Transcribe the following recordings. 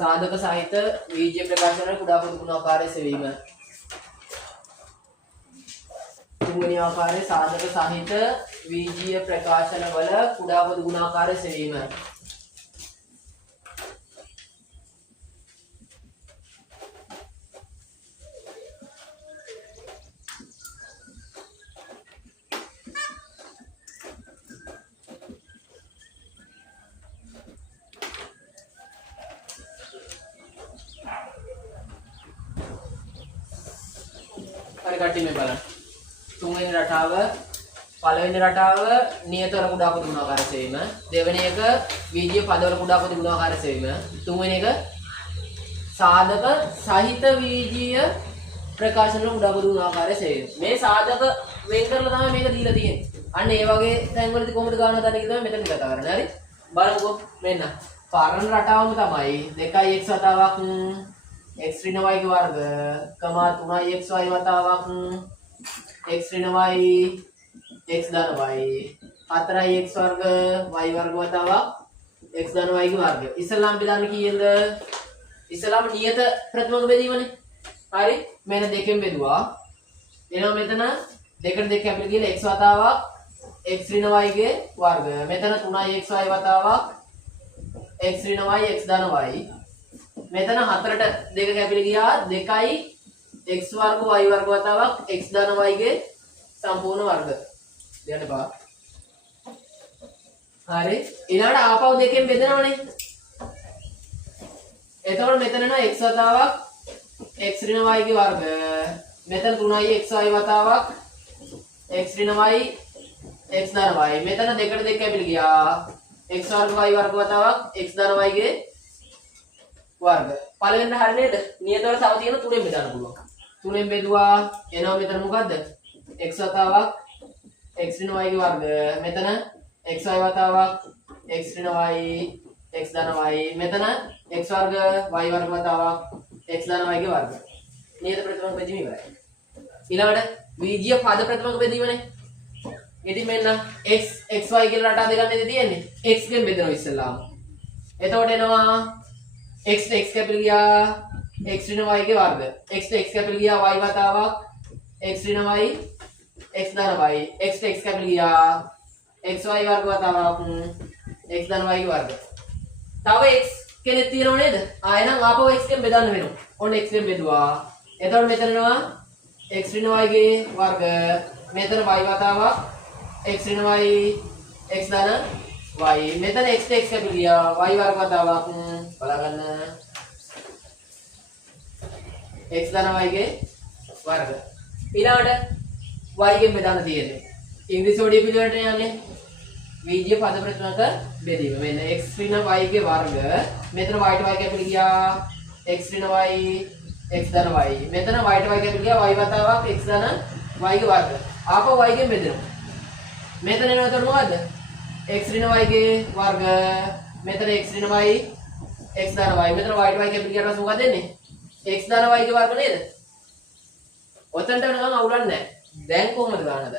සාධක සහිත වීජ්‍ය ප්‍රකාශන කුඩා පොදු ගුණාකාරයේ සෙවීම. තුන්වෙනි ආකාරයේ සාධක සහිත වීජීය ප්‍රකාශන වල කුඩා පොදු ගුණාකාරයේ සෙවීම. කටි මේ බලන්න. තුන්වෙනි රටාව පළවෙනි රටාව නියතවල කුඩා පොදු ගුණාකාර සෙවීම. දෙවෙනි එක වීජීය පදවල කුඩා පොදු ගුණාකාර සෙවීම. තුන්වෙනි එක සාධක සහිත වීජීය ප්‍රකාශන වල කුඩා පොදු ගුණාකාර සෙවීම. මේ සාධක වෙන් කරලා තමයි මේක දීලා තියෙන්නේ. අන්න ඒ වගේ තැන්වලදී කොහොමද ගන්නවද දන්නේ කියලා මෙතන කතා කරන්නේ. හරි? බලමුකෝ මෙන්න. පරණ රටාවම තමයි 2x වතාවක් x ඍණ y ගේ වර්ග, 3xy වතාවක් x ඍණ y x ධන y, 4x වර්ග y වර්ග වතාවක් x ධන y ගේ වර්ග. ඉස්සලාම් බෙදන්නේ කීයද? ඉස්සලාම් නියත ප්‍රතිමක බෙදීමනේ. හරි? මෙන්න දෙකෙන් බෙදුවා. එනවා මෙතන දෙකට දෙක කැපිලා ගිහලා x වතාවක් x ඍණ y ගේ වර්ග. මෙතන 3xy වතාවක් x ඍණ y x ධන y. මෙතන 4ට දෙක කැපිලා ගියා 2යි x වර්ග y වර්ග වතාවක් x ධන y ගේ සම්පූර්ණ වර්ග. දෙන්න බා. හරි. ඊළඟට ආපහු දෙකෙන් බෙදනවනේ. එතකොට මෙතන න x වතාවක් x ඍණ y ගේ වර්ග. මෙතන 3යි xy වතාවක් x ඍණ y x ධන y. මෙතන දෙකට දෙක කැපිලා ගියා x වර්ග y වර්ග වතාවක් x ධන y ගේ වර්ග. පළවෙනිද හරිය නේද? නියතවල තව තියෙන තුනෙන් බෙදන්න පුළුවන්. තුනෙන් බෙදුවා එනවා මෙතන මොකද්ද? x වතාවක් x ඍණ y ගේ වර්ග. මෙතන xy වතාවක් x ඍණ y x ධන y. මෙතන x වර්ග y වර්ග වතාවක් x ධන y ගේ වර්ග. නියත ප්‍රතිමක බෙදීම ඉවරයි. ඊළඟට වීජීය පද ප්‍රතිමක බෙදීමනේ. ඉතින් මෙන්න x xy කියලා රටා දෙකක් නේද තියෙන්නේ? x ගෙන් බෙදනවා ඉස්සෙල්ලාම. එතකොට එනවා x x කැපිලා ගියා x ඍණ y ගේ වර්ග. x x කැපිලා ගියා y වතාවක් x ඍණ y x ධන y. x x කැපිලා ගියා xy වර්ග වතාවක් x ධන y ගේ වර්ග. තව x කෙනෙක් තියෙනව නේද? එහෙනම් ආපහු x කෙන් බෙදන්න වෙනවා. ඔන්න x කෙන් බෙදුවා. එතකොට මෙතන එනවා x ඍණ y ගේ වර්ග. මෙතන y වතාවක් x ඍණ y x ධන y. මෙතන x x කැපිලා ගියා y වර්ග වතාවක් බලගන්න x ධන y ගේ වර්ග. ඊළඟට y ගෙන් බෙදන්න තියෙන්නේ. ඉංග්‍රීසි වලිය පිළිවෙලට යන්නේ. වීජීය පද ප්‍රතිමක බෙදීම. මෙන්න x ඍණ y ගේ වර්ග. මෙතන y ට y කැපිලා ගියා x ඍණ y x ධන y. මෙතන y ට y කැපිලා ගියා y වතාවක් x ධන y ගේ වර්ග. ආපහු y ගෙන් බෙදෙනවා. මෙතන එනවා එතකොට මොකද්ද? x ඍණ y ගේ වර්ග. මෙතන x ඍණ y x ධන y. මෙතන y ට y කැපිලා ගියාට පස්සේ මොකද වෙන්නේ? x ධන y ගේ වර්ග නේද? ඔතනට වෙනකන් අවුලක් නැහැ. දැන් කොහොමද ගන්නද?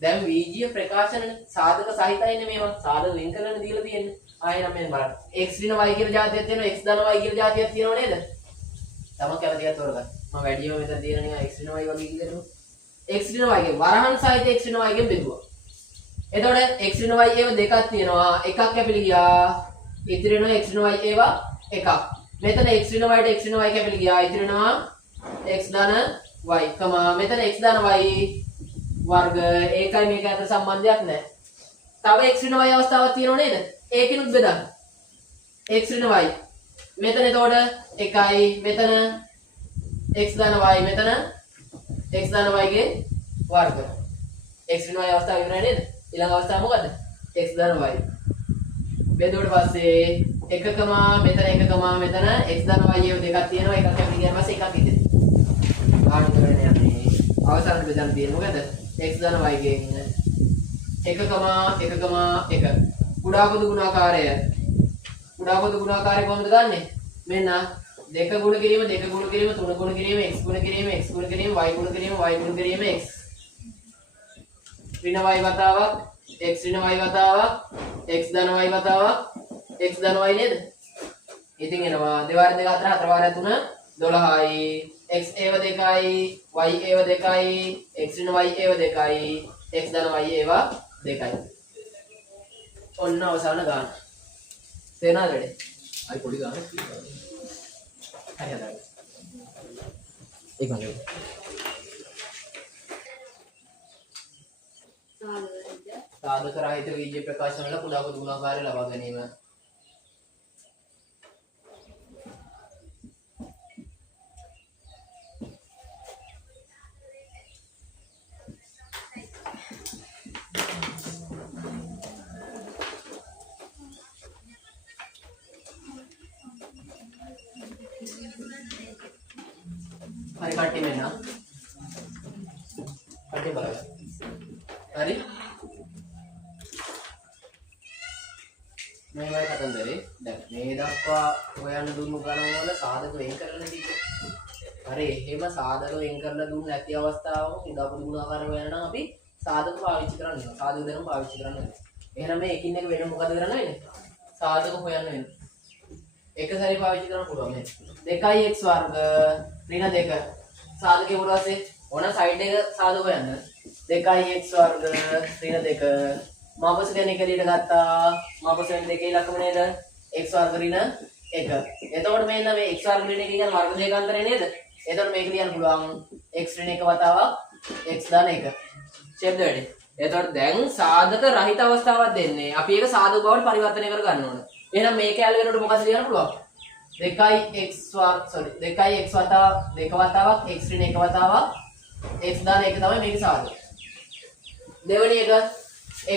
දැන් වීජීය ප්‍රකාශනනේ සාධක සහිතයිනේ මේවා. සාධක වෙන් කරලා දීලා තියෙන්නේ. ආයෙනම් මෙන්න බලන්න. x ඍණ y කියලා જાතියක් තියෙනවා, x ධන y කියලා જાතියක් තියෙනව නේද? තම කැමති එකක් තෝරගන්න. මම වැඩිම මෙතන තියෙන නිකන් x ඍණ y වගේ කියනවා. x ඍණ y ගේ වරහන් සහිත x ඍණ y ගෙන් බෙදුවා. එතකොට x ඍණ y ඒව දෙකක් තියෙනවා. එකක් කැපිලා ගියා. ඉතිරි වෙනවා x ඍණ y ඒවා එකක්. මෙතන x ඍණ y ට x ඍණ y කැපිලා ගියා. ඉතිරි වෙනවා x ධන y, මෙතන x ධන y වර්ග. ඒකයි මේක අතර සම්බන්ධයක් නැහැ. තව x ඍණ y අවස්ථාවක් තියෙනව නේද? ඒකිනුත් බෙදන්න. x ඍණ y. මෙතන එතකොට 1යි, මෙතන x ධන y, මෙතන x ධන y ගේ වර්ග. x ඍණ y අවස්ථාව ඉවරයි නේද? ඊළඟ අවස්ථාව මොකද්ද? x ධන y. බෙදුවට පස්සේ 1, මෙතන 1, මෙතන x ධන y ඒව දෙකක් තියෙනවා. එකක් කැපිලා ගියාට පස්සේ එකක් ඉතිරි. ආණු කරගෙන යන්නේ. අවසාන බෙදන්න තියෙන්නේ මොකද? x ධන y ගෙන් 1, 1, 1. කුඩා පොදු ගුණාකාරය. කුඩා පොදු ගුණාකාරය කොහොමද ගන්නෙ? මෙන්න 2 ගුණ කිරීම, 2 ගුණ කිරීම, 3 ගුණ කිරීම, x ගුණ කිරීම, x ගුණ කිරීම, y ගුණ කිරීම, y ගුණ කිරීම x. ඍණ y වතාවක් x ඍණ y වතාවක් x ධන y වතාවක් x ධන y නේද? ඉතින් එනවා 2 වාර 2 4 4 වාර 3 12යි x ඒව 2යි y ඒව 2යි x ඍණ y ඒව 2යි x ධන y ඒව 2යි. ඔන්න අවසාන ගාන. තේරෙනවද වැඩේ? අයි පොඩි ගානක් තියෙනවා. හරි හදන්න. ඒක මගේ. සාධක රහිත වීජ ප්‍රකාශන වල කුඩා පොදු ගුණාකාරය ලබා ගැනීම. hari kati mana? Kati berapa? Hari? මේ වගේ කතන්දරේ දැන් මේ දක්වා හොයන්න දුන්නු ගණන් වල සාධක වෙන් කරලා තිබ්බේ. හරි එහෙම සාධක වෙන් කරලා දුන්න නැති අවස්ථාවක උදා පොදු ගුණාකාර හොයන්න නම් අපි සාධක පාවිච්චි කරන්න ඕන. සාධක දෙකම පාවිච්චි කරන්න ඕන. එහෙනම් මේ එකින් එක වෙන මොකද කරන්න වෙන්නේ? සාධක හොයන්න වෙනවා. එක සැරේ පාවිච්චි කරන්න පුළුවන් මේ. 2x වර්ග ඍණ 2 සාධකේ මොකද ඇත්තේ? ඕන සයිඩ් එක සාධක හොයන්න. 2x වර්ග ඍණ 2 මාපස ගැන එක එළියට ගත්තා. මාපස වෙන දෙකේ ලක්ෂම නේද? x වර්ග ඍණ 1. එතකොට මෙන්න මේ x වර්ග ඍණ 1 කියන්නේ වර්ග දෙකාන්තරය නේද? එතකොට මේක ලියන්න පුළුවන් x ඍණ 1 වතාවක් x ධන 1. ෂේප්ද වැඩි. එතකොට දැන් සාධක රහිත අවස්ථාවක් දෙන්නේ. අපි ඒක සාධක බවට පරිවර්තනය කර ගන්න ඕන. එහෙනම් මේ කැල වෙනකොට මොකද ලියන්න පුළුවන්? 2x වතාවක් x ඍණ 1 වතාවක් x ධන 1 තමයි මේකේ සාධක. දෙවෙනි එක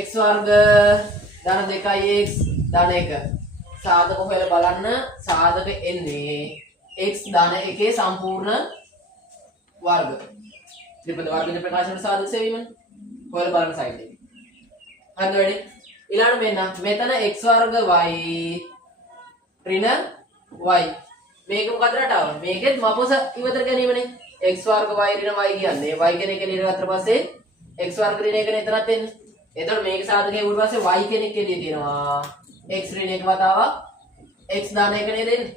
x වර්ග ධන 2x ධන 1 සාධක හොයලා බලන්න සාධක එන්නේ x ධන 1 සම්පූර්ණ වර්ග ත්‍රිපද වර්ග ප්‍රකාශන සාධක සෙවීමනේ හොයලා බලන්න සයිඩ් එකේ හරිද වැඩි ඊළඟ මෙතන x වර්ග y ඍණ y මේක මොකද රටාව මේකෙත් මපොස ඉවතර ගැනීමනේ x වර්ග y ඍණ y කියන්නේ y කෙනෙක් එළියට ගත්ත පස්සේ x වර්ග ඍණ 1 නේ එතනත් එන්නේ එතකොට මේක සාධකයේ ඌට පස්සේ y කෙනෙක් එළිය තියෙනවා x ඍණ 1 වතාවක් x දාන එක නේද එන්නේ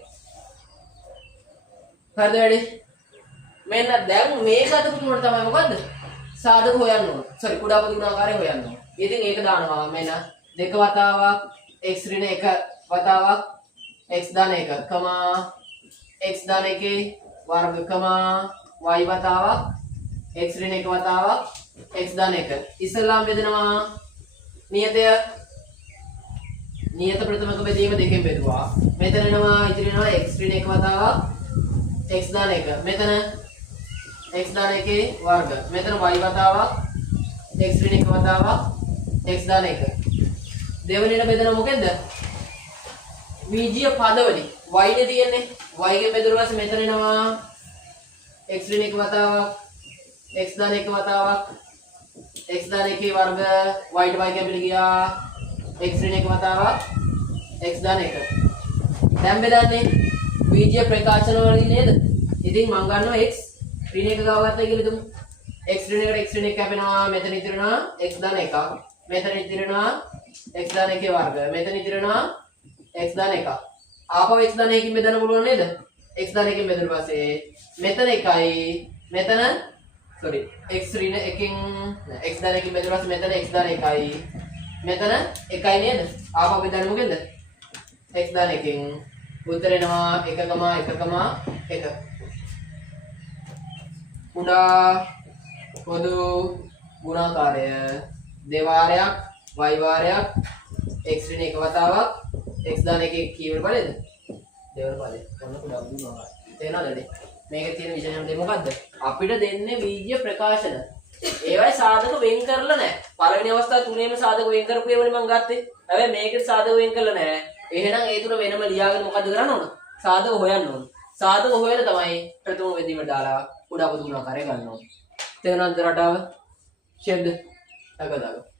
හරිද වැඩි මෙන්න දැන් මේක අතපු තුනට තමයි මොකද්ද සාධක හොයන්න ඕන සෝරි කුඩා පොදු ගුණාකාරය හොයන්න ඕන ඉතින් ඒක දානවා මෙන්න 2 වතාවක් x ඍණ 1 වතාවක් x දාන 1 x දාන 1 වර්ග y වතාවක් x ඍණ 1 වතාවක් x දාන 1 ඉස්සල්ලාම බෙදනවා නියත ප්‍රථමක බෙදීම දෙකෙන් බෙදුවා මෙතන එනවා ඉතිරි වෙනවා x ඍණ 1 වතාවක් x දාන 1 මෙතන x දාන 1 වර්ග මෙතන y වතාවක් x ඍණ 1 වතාවක් x දාන 1 දෙවෙනිට බෙදනවා මොකෙන්ද බීජීය පදවලින් y නේ තියෙන්නේ y ගෙන් බෙදුවා ඊපස්සේ මෙතන එනවා x ඍණ 1 වතාවක් x දාන 1 වතාවක් x දාන 1 වර්ග y ට y කැපිට ගියා x ඍණ 1 වතාවක් x දාන 1 දැන් බෙදන්නේ බීජීය ප්‍රකාශන වලින් නේද ඉතින් මම ගන්නවා x ඍණ 1 ගාව ගත්තා කියලා හිතමු x ඍණ 1ට x ඍණ 1 කැපෙනවා මෙතන ඉතිරෙනවා x දාන 1 මෙතන ඉතිරෙනවා x දාන 1 වර්ග මෙතන ඉතිරෙනවා x දාන 1 ආපහු x දාන 1කින් බෙදන්න පුළුවන් නේද x දාන 1කින් බෙදුවා පස්සේ මෙතන 1යි මෙතන sorry x ඍණ 1කින් x දාන 1කින් බෙදුවා පස්සේ මෙතන x දාන 1යි මෙතන 1යි නේද ආපහු බෙදන්න මොකෙන්ද x දාන 1කින් උත්තර එනවා 1,1,1 කුඩා පොදු ගුණාකාරය දෙවාරයක් y වාරයක් x ඍණ 1 වතාවක් x දාන 1 කීවර බලේද දෙවන පදේ ඔන්න කුඩා පොදු ගුණාකාරය තේරෙනවද මේකේ තියෙන විශේෂම දේ මොකද්ද අපිට දෙන්නේ බීජීය ප්‍රකාශන ඒවයි සාධක වෙන් කරලා නැහැ පළවෙනි අවස්ථාව තුනේම සාධක වෙන් කරපු ඒවනේ මම ගත්තේ හැබැයි මේකේ සාධක වෙන් කරලා නැහැ එහෙනම් ඒ තුන වෙනම ලියාගෙන මොකද්ද කරන්න ඕන සාධක හොයන්න ඕන සාධක හොයලා තමයි ප්‍රථම වෙදීමට දාලා කුඩා පොදු ගුණාකාරය ගන්න ඕන තේරෙනවද රටාව ෂෙඩ් එකදාගන්න